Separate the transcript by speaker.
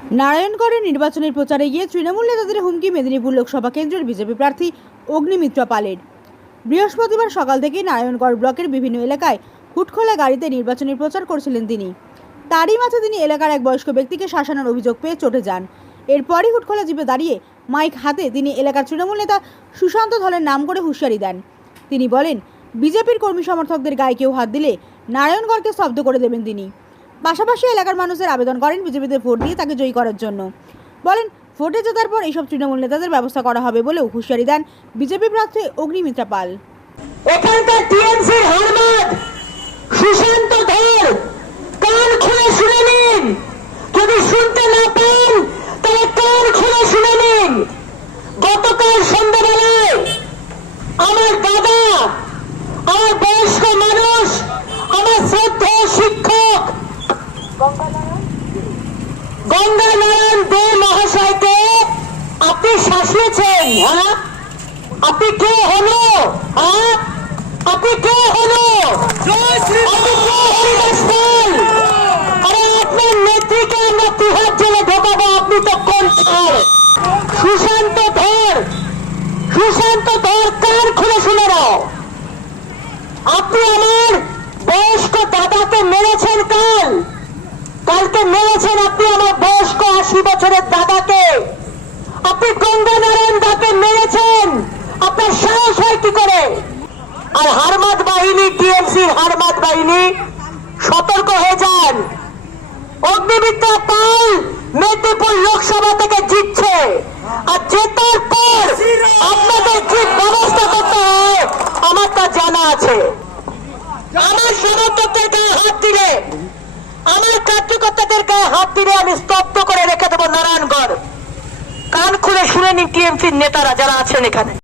Speaker 1: নারায়ণগড়ের নির্বাচনের প্রচারে গিয়ে তৃণমূল নেতাদের হুমকি মেদিনীপুর লোকসভা কেন্দ্রের বিজেপি প্রার্থী অগ্নিমিত্রা পালের। বৃহস্পতিবার সকাল থেকেই নারায়ণগড় ব্লকের বিভিন্ন এলাকায় হুটখোলা গাড়িতে নির্বাচনী প্রচার করছিলেন তিনি। তারই মাঝে তিনি এলাকার এক বয়স্ক ব্যক্তিকে শাসানোর অভিযোগ পেয়ে চটে যান। এরপরই হুটখোলা জিপে দাঁড়িয়ে মাইক হাতে তিনি এলাকার তৃণমূল নেতা সুশান্ত ধলের নাম করে হুঁশিয়ারি দেন। তিনি বলেন, বিজেপির কর্মী সমর্থকদের গায়ে কেউ হাত দিলে নারায়ণগড়কে স্তব্ধ করে দেবেন তিনি। পাশাপাশি এলাকার মানুষের আবেদন করেন বিজেপিতে ভোট দিয়ে তাকে জয়ী করার জন্য। বলেন, ভোটে জেতার পর এইসব তৃণমূল নেতাদের ব্যবস্থা করা হবে বলেও হুঁশিয়ারি দেন বিজেপি প্রার্থী অগ্নিমিত্রা পাল।
Speaker 2: সুশান্ত শুনতে না আমার দাদা, আমার বয়স্ক মানুষ গঙ্গা নারায়ণ দে মহাশয়কে আপনি শাসিয়েছেন হ্যাঁ? আপনি কে হলো হ্যাঁ? আপনি কে হলো আপনি কে হরিদাস পাল আরে আপনার নেত্রীকে আমরা তিহার জেলে ঢোকাবো আপনি তো কোন ছাড় সুশান্ত ধর সুশান্ত ধর কান খুলে শুনে নাও। আপনি আমার বয়স্ক দাদাকে মেরেছেন কাল কালকে মেরেছেন আপনি আমার বয়স্ক আশি বছরের দাদাকে। আপনি গঙ্গা নারায়ণ দাকে মেরেছেন। আপনার সাহস হয় কি করে? আর হারমাত বাহিনী টিএমসির হারমাত বাহিনী সতর্ক হয়ে যান। অগ্নিবিদ্যা পাল মেদিনীপুর লোকসভা থেকে জিতছে। আর জেতার পর আপনাদের কি ব্যবস্থা করতে হয় আমার তা জানা আছে আমার সমর্থকদের গায়ে হাত দিলে আমার কার্যকর্তাদের গায়ে হাত আমি স্তব্ধ করে রেখে দেবো নারায়ণগড়। কান খুলে শুনে নিন টিএমসির নেতারা যারা আছেন এখানে।